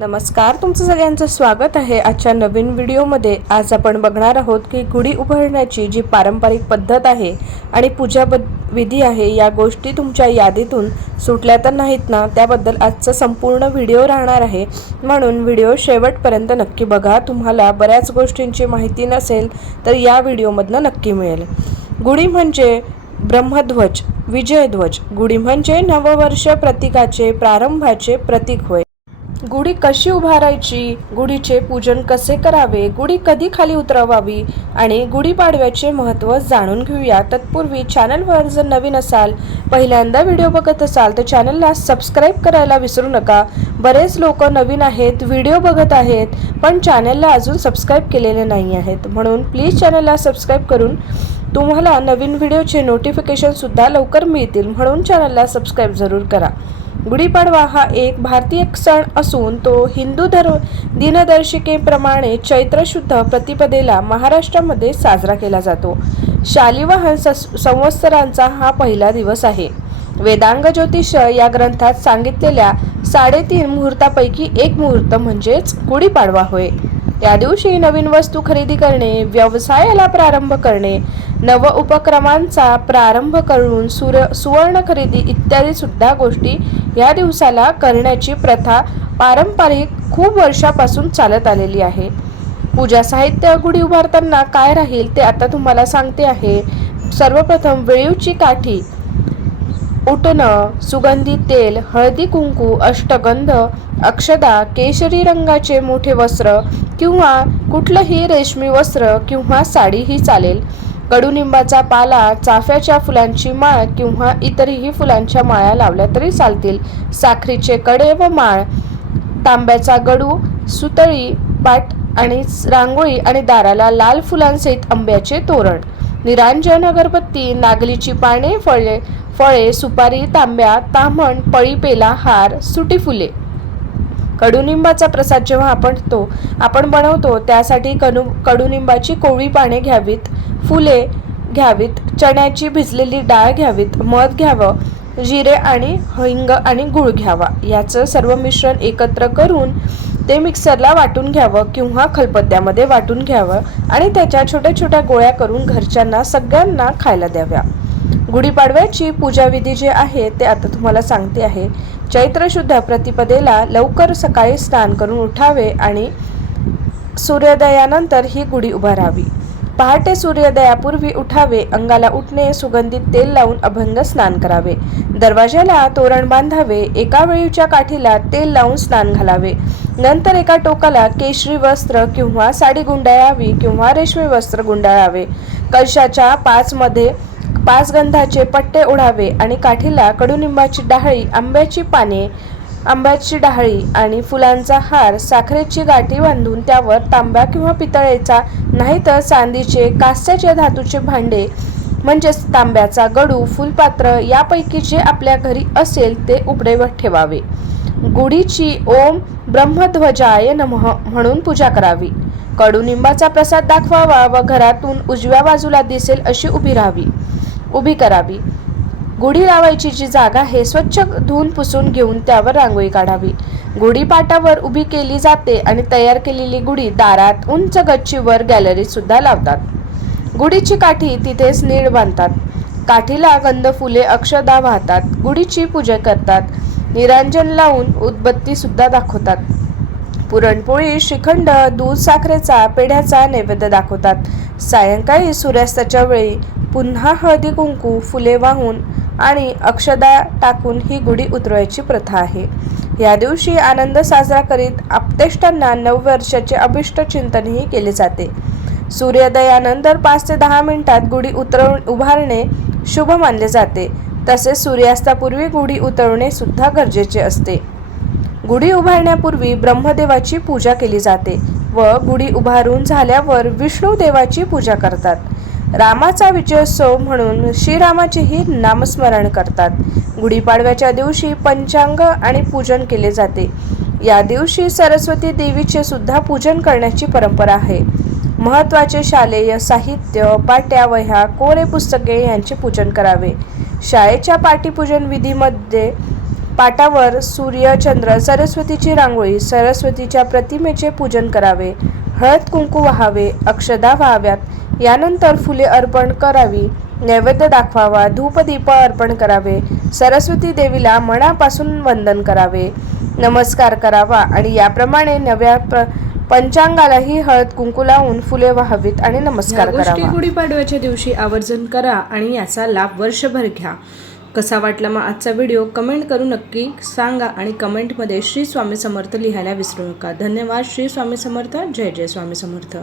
नमस्कार तुमचं सगळ्यांचं स्वागत आहे आजच्या नवीन व्हिडिओमध्ये. आज आपण बघणार आहोत की गुढी उभारण्याची जी पारंपरिक पद्धत आहे आणि पूजा विधी आहे या गोष्टी तुमच्या यादीतून सुटल्या तर नाहीत ना? त्याबद्दल आजचा संपूर्ण व्हिडिओ राहणार आहे. म्हणून व्हिडिओ शेवटपर्यंत नक्की बघा. तुम्हाला बऱ्याच गोष्टींची माहिती नसेल तर या व्हिडिओमधनं नक्की मिळेल. गुढी म्हणजे ब्रह्मध्वज विजयध्वज. गुढी म्हणजे नववर्ष प्रतीकाचे प्रारंभाचे प्रतीक होय. गुढी कशी उभारायची गुढीचे पूजन कसे करावे गुढी कधी खाली उतरवावी आणि गुढीपाडव्याचे महत्त्व जाणून घेऊया. तत्पूर्वी चॅनलवर जर नवीन असाल पहिल्यांदा व्हिडिओ बघत असाल तर चॅनलला सबस्क्राईब करायला विसरू नका. बरेच लोक नवीन आहेत व्हिडिओ बघत आहेत पण चॅनलला अजून सबस्क्राईब केलेले नाही आहेत. म्हणून प्लीज चॅनलला सबस्क्राईब करून तुम्हाला नवीन व्हिडिओचे नोटिफिकेशनसुद्धा लवकर मिळतील. म्हणून चॅनलला सबस्क्राईब जरूर करा. गुढीपाडवा हा एक भारतीय सण असून तो हिंदू धर्म दिनदर्शिकेप्रमाणे चैत्र शुद्ध प्रतिपदेला महाराष्ट्रामध्ये साजरा केला जातो. शालिवाहन संवत्सरांचा हा पहिला दिवस आहे. वेदांग ज्योतिष या ग्रंथात सांगितलेल्या साडेतीन मुहूर्तापैकी एक मुहूर्त म्हणजेच गुढीपाडवा होय. या दिवशी नवीन वस्तू खरेदी करणे व्यवसायाला प्रारंभ करणे नव उपक्रमांचा प्रारंभ करून सुर सुवर्ण खरेदी इत्यादी सुद्धा गोष्टी या दिवसाला करण्याची प्रथा पारंपरिक खूप वर्षापासून चालत आलेली आहे. पूजा साहित्य गुढी उभारताना काय राहील ते आता तुम्हाला सांगते आहे. सर्वप्रथम वेळीवची काठी उटणं सुगंधी तेल हळदी कुंकू अष्टगंध अक्षदा केशरी रंगाचे मोठे वस्त्र किंवा कुठलंही रेशमी वस्त्र किंवा साडीही चालेल. कडुनिंबाचा पाला चाफ्याच्या फुलांची माळ किंवा इतरही फुलांच्या माळ्या लावल्या तरी चालतील. साखरीचे कडे व माळ तांब्याचा गडू सुतळी पाट आणि रांगोळी आणि दाराला लाल फुलांसहित आंब्याचे तोरण. निरांजन अगरबत्ती नागलीची पाने फळे फळे सुपारी तांब्या ताम्हण पळी पेला हार सुटी फुले. कडुनिंबाचा प्रसाद जेव्हा आपण तो आपण बनवतो त्यासाठी कडू कडुनिंबाची कोवळी पाने घ्यावीत फुले घ्यावीत चण्याची भिजलेली डाळ घ्यावीत मध घ्यावं जिरे आणि हिंग आणि गुळ घ्यावा. याचं सर्व मिश्रण एकत्र करून ते मिक्सरला वाटून घ्यावं किंवा खलबत्त्यामध्ये वाटून घ्यावं आणि त्याच्या छोट्या छोट्या गोळ्या करून घरच्यांना सगळ्यांना खायला द्याव्या. गुढीपाडव्याची पूजाविधी जे आहे ते आता तुम्हाला सांगते आहे. चैत्र शुद्ध प्रतिपदेला लवकर सकाळी स्नान करून उठावे आणि सूर्योदयानंतर ही गुढी उभारावी. पहाटे सूर्योदयापूर्वी उठावे अंगाला उठणे सुगंधित तेल लावून अभंग स्नान करावे. दरवाजाला तोरण बांधावे एका वेळीच्या काठीला तेल लावून स्नान घालावे. नंतर एका टोकाला केशरी वस्त्र किंवा साडी गुंडाळावी किंवा रेशमी वस्त्र गुंडाळावे. कलशाच्या पाचमध्ये पाच गंधाचे पट्टे ओढावे आणि काठीला कडुनिंबाची डाहळी आंब्याची पाने आंब्याची डाळी आणि फुलांचा हार साखरेची गाठी बांधून त्यावर तांब्या किंवा पितळेचा नाहीतर चांदीचे कास्याचे धातूचे भांडे म्हणजेच तांब्याचा गडू फुलपात्र यापैकी जे आपल्या घरी असेल ते उघडे ठेवावे. गुढीची ओम ब्रह्मध्वजाय नम म्हणून पूजा करावी. कडुनिंबाचा प्रसाद दाखवावा व घरातून उजव्या बाजूला दिसेल अशी उभी राहावी. उभी करावी. गुढी लावायची जी जागा आहे स्वच्छ धुवून पुसून घेऊन त्यावर रांगोळी काढावी. गुढी पाटावर उभी केली जाते आणि तयार केलेली गुढी दारात उंच गच्चीवर गॅलरीत सुद्धा लावतात. गुढीची काठी तिथेच नीळ बांधतात. काठीला गंध फुले अक्षदा वाहतात. गुढीची पूजा करतात. निरांजन लावून उदबत्ती सुद्धा दाखवतात. पुरणपोळी श्रीखंड दूध साखरेचा पेढ्याचा नैवेद्य दाखवतात. सायंकाळी सूर्यास्ताच्या वेळी पुन्हा हळदी कुंकू फुले वाहून आणि अक्षदा टाकून ही गुढी उतरवायची प्रथा आहे. या दिवशी आनंद साजरा करीत आपतेष्टांना नववर्षाचे अभिष्ट चिंतनही केले जाते. सूर्योदयानंतर पाच ते दहा मिनिटात गुढी उतरव उभारणे शुभ मानले जाते. तसेच सूर्यास्तापूर्वी गुढी उतरवणे सुद्धा गरजेचे असते. गुढी उभारण्यापूर्वी ब्रह्मदेवाची पूजा केली जाते व गुढी उभारून झाल्यावर विष्णू देवाची पूजा करतात. रामाचा विजयोत्सव म्हणून श्रीरामाचेही नामस्मरण करतात. गुढीपाडव्याच्या दिवशी पंचांग आणि पूजन केले जाते. या दिवशी सरस्वती देवीचे सुद्धा पूजन करण्याची परंपरा आहे. महत्त्वाचे शालेय साहित्य पाट्या वह्या कोरे पुस्तके यांचे पूजन करावे. शाळेच्या पाटीपूजन विधीमध्ये पाटावर सूर्य चंद्र सरस्वतीची रांगोळी सरस्वतीच्या प्रतिमेचे पूजन करावे हळद कुंकू व्हावे अक्षदा व्हाव्यात. यानंतर फुले अर्पण करावी नैवेद्य दाखवावा धूपदीप अर्पण करावे सरस्वती देवीला मनापासून वंदन करावे. नमस्कार करावा आणि याप्रमाणे नव्या प्र पंचांगालाही हळद कुंकू लावून फुले व्हावीत आणि नमस्कार गोष्टी करावा. गुढीपाडव्याच्या दिवशी आवर्जून करा आणि याचा लाभ वर्षभर घ्या. कसा वाटला मग आजचा व्हिडिओ? कमेंट करून नक्की सांगा आणि कमेंटमध्ये श्री स्वामी समर्थ लिहायला विसरू नका. धन्यवाद. श्री स्वामी समर्थ. जय जय स्वामी समर्थ.